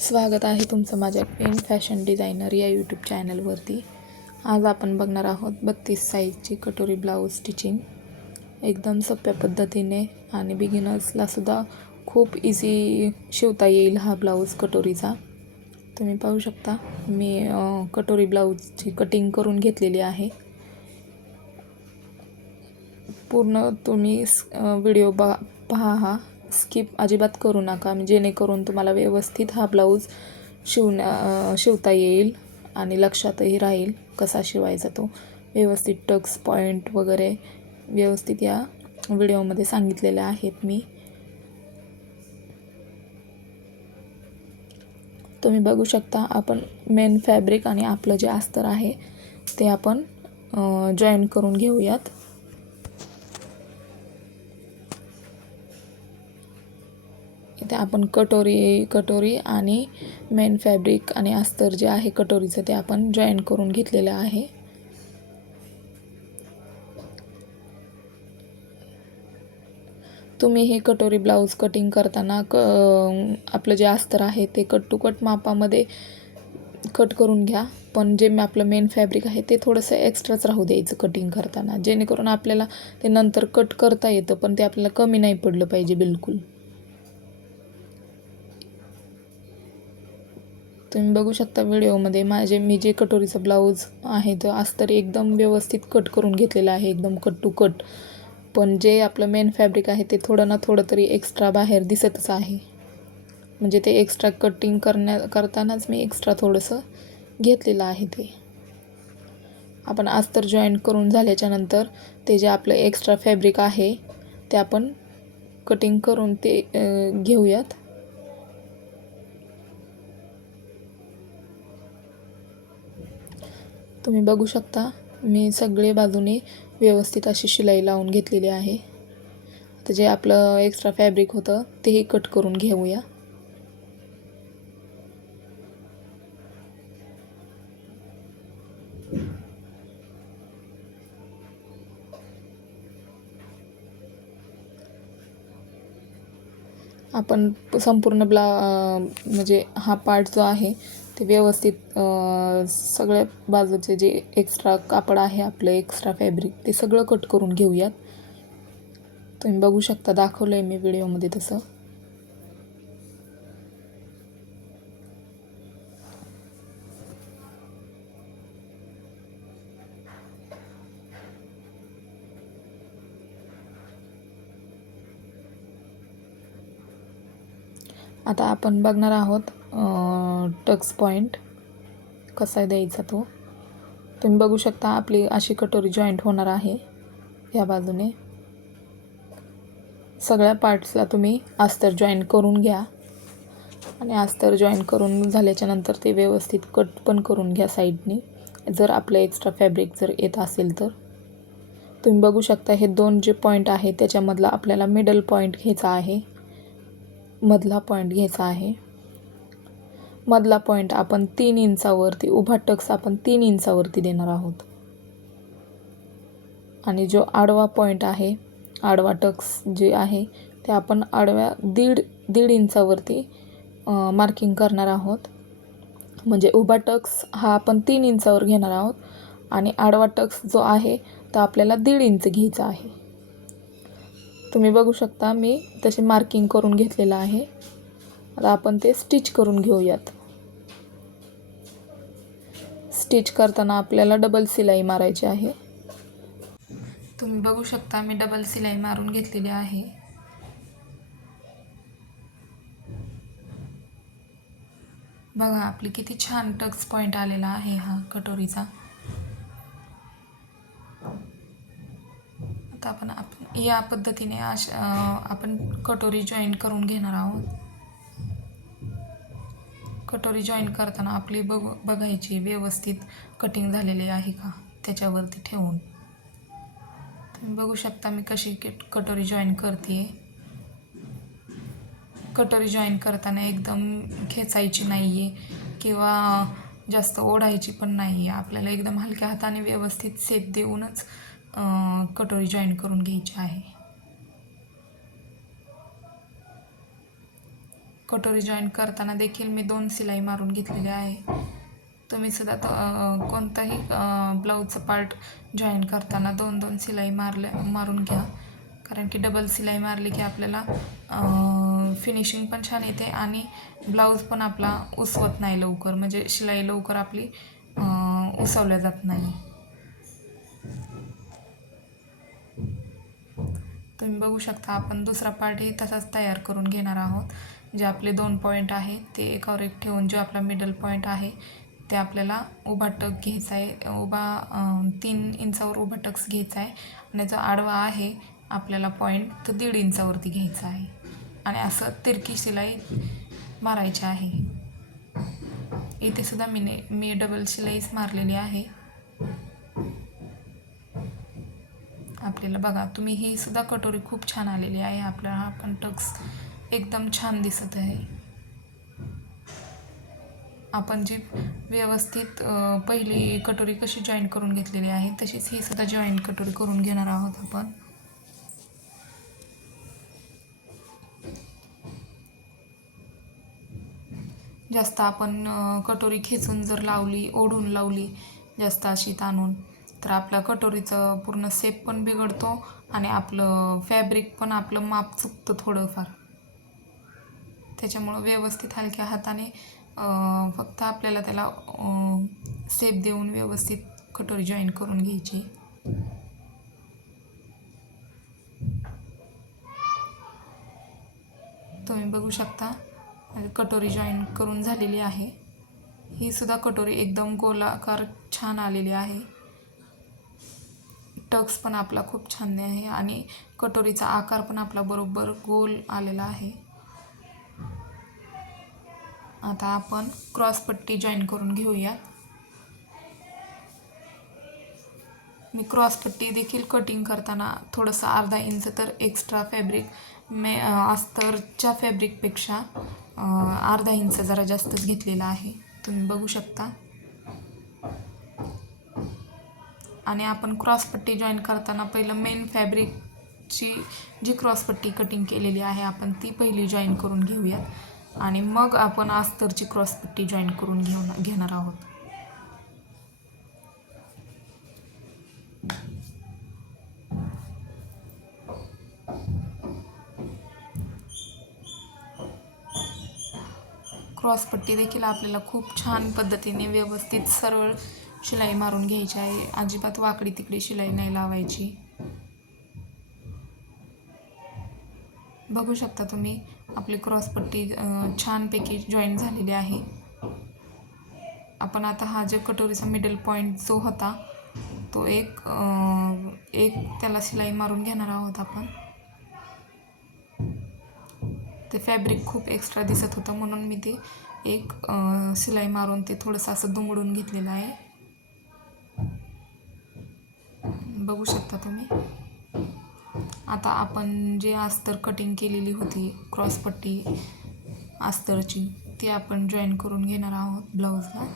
स्वागत आहे तुमचं माझ्या पेन फॅशन डिझायनर या यूट्यूब चॅनलवरती. आज आपण बघणार आहोत बत्तीस साईजची कटोरी ब्लाऊज स्टिचिंग. एकदम सोप्या पद्धतीने आणि बिगिनर्सलासुद्धा खूप इझी शिवता येईल हा ब्लाऊज कटोरीचा. तुम्ही पाहू शकता मी कटोरी ब्लाऊजची कटिंग करून घेतलेली आहे. पूर्ण तुम्ही व्हिडिओ बा पहा हा. स्किप अजिबात करू नका. म्हणजे जेणेकरून तुम्हाला व्यवस्थित हा ब्लाऊज शिवण्या शिवता येईल आणि लक्षातही राहील कसा शिवायचा तो. व्यवस्थित टक्स पॉईंट वगैरे व्यवस्थित या व्हिडिओमध्ये सांगितलेल्या आहेत मी. तुम्ही बघू शकता आपण मेन फॅब्रिक आणि आपलं जे अस्तर आहे ते आपण जॉईन करून घेऊयात. आपण कटोरी कटोरी आणि मेन फॅब्रिक आणि अस्तर जे आहे कटोरीचं ते आपण जॉईन करून घेतलेलं आहे. तुम्ही हे कटोरी ब्लाऊज कटिंग करताना क आपलं जे अस्तर आहे ते कट टू कट मापामध्ये कट करून घ्या. पण जे मी आपलं मेन फॅब्रिक आहे ते थोडंसं एक्स्ट्राच राहू द्यायचं कटिंग करताना. जेणेकरून आपल्याला ते नंतर कट करता येतं पण ते आपल्याला कमी नाही पडलं पाहिजे बिलकुल. तुम्ही बघू शकता व्हिडिओमध्ये माझे मी जे कटोरीचं ब्लाऊज आहे तो अस्तर एकदम व्यवस्थित कट करून घेतलेलं आहे एकदम कट टू कट. पण जे आपलं मेन फॅब्रिक आहे ते थोडं ना थोडं तरी एक्स्ट्रा बाहेर दिसतच आहे. म्हणजे ते एक्स्ट्रा कटिंग करण्या करतानाच मी एक्स्ट्रा थोडंसं घेतलेलं आहे ते. आपण अस्तर जॉईन करून झाल्याच्यानंतर ते जे आपलं एक्स्ट्रा फॅब्रिक आहे ते आपण कटिंग करून ते घेऊयात. तुम्ही बघू शकता मी सगळे बाजूने व्यवस्थित अशी शिलाई लावून घेतलेली आहे. आता जे आपलं एक्स्ट्रा फॅब्रिक होतं तेही कट करून घेऊया. आपण संपूर्ण ब्ला म्हणजे हा पार्ट जो आहे ते व्यवस्थित सगळ्या बाजूचे जे एक्स्ट्रा कापड आहे आपलं एक्स्ट्रा फॅब्रिक ते सगळं कट करून घेऊयात. तुम्ही बघू शकता दाखवलं आहे मी व्हिडिओमध्ये तसं. आता आपण बघणार आहोत टक्स पॉईंट कसा द्यायचा तो? तुम्ही बघू शकता आपली अशी कटोरी जॉईंट होणार आहे या बाजूने. सगळ्या पार्ट्सला तुम्ही अस्तर जॉईन करून घ्या. आणि अस्तर जॉईन करून झाल्याच्यानंतर ते व्यवस्थित कट पण करून घ्या साईडनी जर आपलं एक्स्ट्रा फॅब्रिक जर येत असेल तर. तुम्ही बघू शकता हे दोन जे पॉईंट आहे त्याच्यामधला आपल्याला मिडल पॉईंट घ्यायचा आहे. मधला पॉईंट घ्यायचा आहे. मधला पॉईंट आपण तीन इंचावरती उभा टक्स आपण तीन इंचावरती देणार आहोत. आणि जो आडवा पॉईंट आहे आडवा टक्स जे आहे ते आपण आडव्या दीड दीड इंचावरती मार्किंग करणार आहोत. म्हणजे उभा टक्स हा आपण तीन इंचावर घेणार आहोत आणि आडवा टक्स जो आहे तो आपल्याला दीड इंच घ्यायचा आहे. तुम्ही बघू शकता मी तसे मार्किंग करून घेतलेलं आहे. आता आपण ते स्टिच करून घेऊयात. स्टिच करताना आपल्याला डबल सिलाई मारायची आहे. तुम्ही बघू शकता मी डबल सिलाई मारून घेतलेली आहे. बघा आपली किती छान टक्स पॉईंट आलेला आहे हा कटोरीचा. आता आपण आपण या पद्धतीने आश आपण कटोरी जॉईन करून घेणार आहोत. कटोरी जॉईन करताना आपली बघ बघायची व्यवस्थित कटिंग झालेली आहे का? त्याच्यावरती ठेवून. तुम्ही बघू शकता मी कशी किट कटोरी जॉईन करते कटोरी जॉईन करताना एकदम खेचायची नाही आहे किंवा जास्त ओढायची पण नाही आहे आपल्याला एकदम हलक्या हाताने व्यवस्थित सेप देऊनच कटोरी जॉईन करून घ्यायची आहे. कटोरी जॉईन करताना देखील मी दोन शिलाई मारून घेतलेली आहे. तुम्ही सुद्धा तो कोणताही ब्लाऊजचा पार्ट जॉईन करताना दोन दोन शिलाई मारल्या मारून घ्या. कारण की डबल शिलाई मारली की आपल्याला फिनिशिंग पण छान येते आणि ब्लाऊज पण आपला उसवत नाही लवकर. म्हणजे शिलाई लवकर आपली उसवल्या जात नाही. तुम्ही बघू शकता आपण दुसरा पार्टही तसाच तयार करून घेणार आहोत. जे आपले दोन पॉईंट आहे ते एकावर एक ठेवून जो आपला मिडल पॉईंट आहे ते आपल्याला उभा टक घ्यायचा आहे उभा तीन इंचावर उभा टक्स घ्यायचा आहे आणि जो आडवा आहे आपल्याला पॉईंट तो दीड इंचावरती घ्यायचा आहे आणि असं तिरकी शिलाई मारायची आहे. इथे सुद्धा मी ने मी डबल शिलाईच मारलेली आहे. आपल्याला बघा तुम्ही ही सुद्धा कटोरी खूप छान आलेली आहे. आपल्याला हा पण टक्स एकदम छान दिसत आहे. आपण जी व्यवस्थित पहिली कटोरी कशी जॉईन करून घेतलेली आहे तशीच ही सुद्धा जॉईन कटोरी करून घेणार आहोत आपण. जास्त आपण कटोरी खेचून जर लावली ओढून लावली जास्त अशी ताणून तर आपल्या कटोरीचं पूर्ण सेप पण बिघडतो आणि आपलं फॅब्रिक पण आपलं माप चुकतं थोडंफार. त्याच्यामुळं व्यवस्थित हलक्या हाताने फक्त आपल्याला त्याला स्टेप देऊन व्यवस्थित कटोरी जॉईन करून घ्यायची. तुम्ही बघू शकता कटोरी जॉईन करून झालेली आहे. ही सुद्धा कटोरी एकदम गोलाकार छान आलेली आहे. टक्स पण आपला खूप छान आहे आणि कटोरीचा आकार पण आपला बरोबर गोल आलेला आहे. आता आपण क्रॉसपट्टी जॉईन करून घेऊया. मी क्रॉसपट्टी देखील कटिंग करताना थोडंसं अर्धा इंच तर एक्स्ट्रा फॅब्रिक मे अस्तरच्या फॅब्रिकपेक्षा अर्धा इंच जरा जास्तच घेतलेला आहे. तुम्ही बघू शकता. आणि आपण क्रॉसपट्टी जॉईन करताना पहिलं मेन फॅब्रिकची जी क्रॉसपट्टी कटिंग केलेली आहे आपण ती पहिली जॉईन करून घेऊयात. आणि मग आपण आस्तरची क्रॉसपट्टी जॉईन करून घेऊन घेणार आहोत. क्रॉसपट्टी देखील आपल्याला खूप छान पद्धतीने व्यवस्थित सरळ शिलाई मारून घ्यायची आहे. अजिबात वाकडी तिकडी शिलाई नाही लावायची. बघू शकता तुम्ही आपली क्रॉसपट्टी छानपैकी जॉईन झालेली आहे. आपण आता हा जे कटोरीचा मिडल पॉईंट जो होता तो एक एक त्याला शिलाई मारून घेणार आहोत आपण. ते फॅब्रिक खूप एक्स्ट्रा दिसत होतं म्हणून मी ते एक शिलाई मारून ते थोडंसं असं दुमडून घेतलेलं आहे. बघू शकता तुम्ही. आता आपण जे अस्तर कटिंग केलेली होती क्रॉसपट्टी अस्तरची ती आपण जॉईन करून घेणार आहोत ब्लाऊजला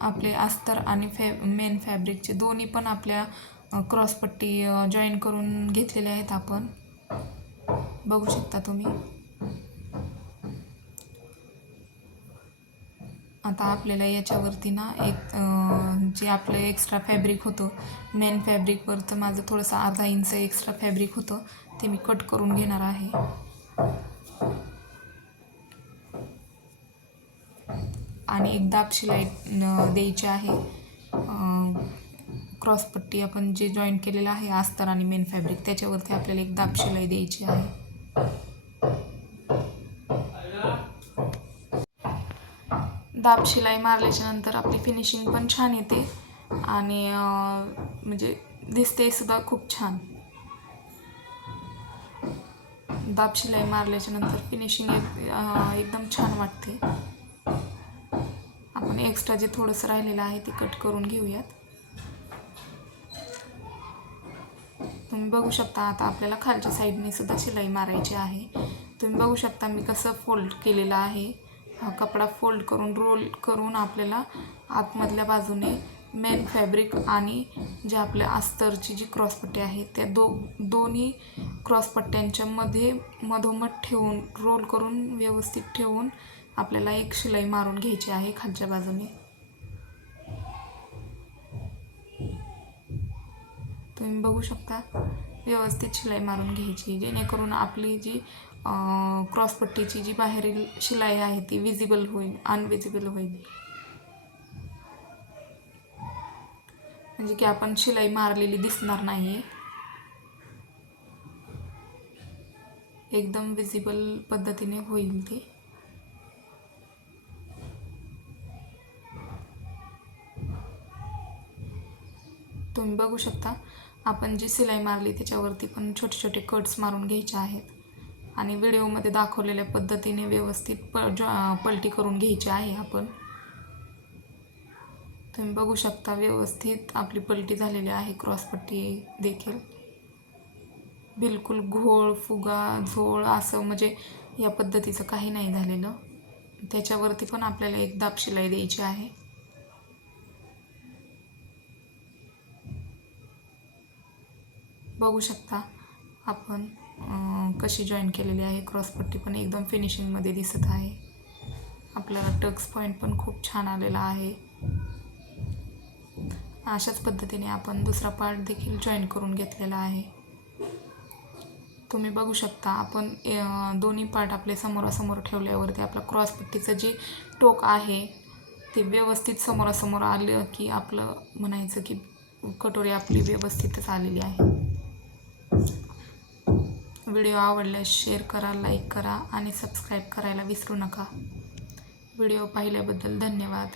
आपले अस्तर आणि फॅ मेन फॅब्रिकचे दोन्ही पण आपल्या क्रॉसपट्टी जॉईन करून घेतलेले आहेत आपण. बघू शकता तुम्ही. आता आपल्याला याच्यावरती ना एक जे आपलं एक्स्ट्रा फॅब्रिक होतं मेन फॅब्रिकवरचं माझं थोडंसं अर्धा इंच एक्स्ट्रा फॅब्रिक होतं ते मी कट करून घेणार आहे. आणि एक दाब शिलाई द्यायची आहे. क्रॉसपट्टी आपण जे जॉईन केलेलं आहे अस्तर आणि मेन फॅब्रिक त्याच्यावरती आपल्याला एक दाब शिलाई द्यायची आहे. दाब शिलाई मारल्याच्या नंतर आपली फिनिशिंग पण छान येते. आणि म्हणजे दिसते सुद्धा खूप छान. दाब शिलाई मारल्याच्या नंतर फिनिशिंग एक एकदम छान वाटते. आपण एक्स्ट्रा जे थोडंसं राहिलेलं आहे ते कट करून घेऊयात. तुम्ही बघू शकता आता आपल्याला खालच्या साईडने सुद्धा शिलाई मारायची आहे. तुम्ही बघू शकता मी कसं फोल्ड केलेलं आहे. हा कपडा फोल्ड करून रोल करून आपल्याला आतमधल्या बाजूने मेन फॅब्रिक आणि जे आपल्या अस्तरची जी क्रॉसपट्टी आहे त्या दो दोन्ही क्रॉसपट्ट्यांच्या मध्ये मधोमध ठेवून रोल करून व्यवस्थित ठेवून आपल्याला एक शिलाई मारून घ्यायची आहे खालच्या बाजूने. तुम्ही बघू शकता व्यवस्थित शिलाई मारून घ्यायची जेणेकरून आपली जी क्रॉसपट्टीची जी बाहेरील शिलाई आहे ती विजिबल होईल अनविजिबल होईल. म्हणजे की आपण शिलाई मारलेली दिसणार नाही आहे एकदम विजिबल पद्धतीने होईल ती. तुम्ही बघू शकता आपण जी सिलाई मारली त्याच्यावरती पण छोटे छोटे कट्स मारून घ्यायचे आहेत. आणि व्हिडिओमध्ये दाखवलेल्या पद्धतीने व्यवस्थित प पलटी करून घ्यायची आहे आपण. तुम्ही बघू शकता व्यवस्थित आपली पलटी झालेली आहे क्रॉसपट्टी देखील. बिलकुल घोळ फुगा झोळ असं म्हणजे या पद्धतीचं काही नाही झालेलं. त्याच्यावरती पण आपल्याला एक दाब शिलाई द्यायची आहे. बघू शकता आपण. कशी जॉईन केलेली आहे क्रॉसपट्टी पण एकदम फिनिशिंगमध्ये दिसत आहे. आपल्याला टक्स पॉईंट पण खूप छान आलेला आहे. अशाच पद्धतीने आपण दुसरा पार्ट देखील जॉईन करून घेतलेला आहे. तुम्ही बघू शकता आपण दोन्ही पार्ट आपले समोरासमोर ठेवल्यावरती आपलं क्रॉसपट्टीचं जे टोक आहे ते व्यवस्थित समोरासमोर आलं की आपलं म्हणायचं की कटोरी आपली व्यवस्थितच आलेली आहे. व्हिडिओ आवडल्यास शेअर करा लाईक करा आणि सबस्क्राईब करायला विसरू नका. व्हिडिओ पाहिल्याबद्दल धन्यवाद.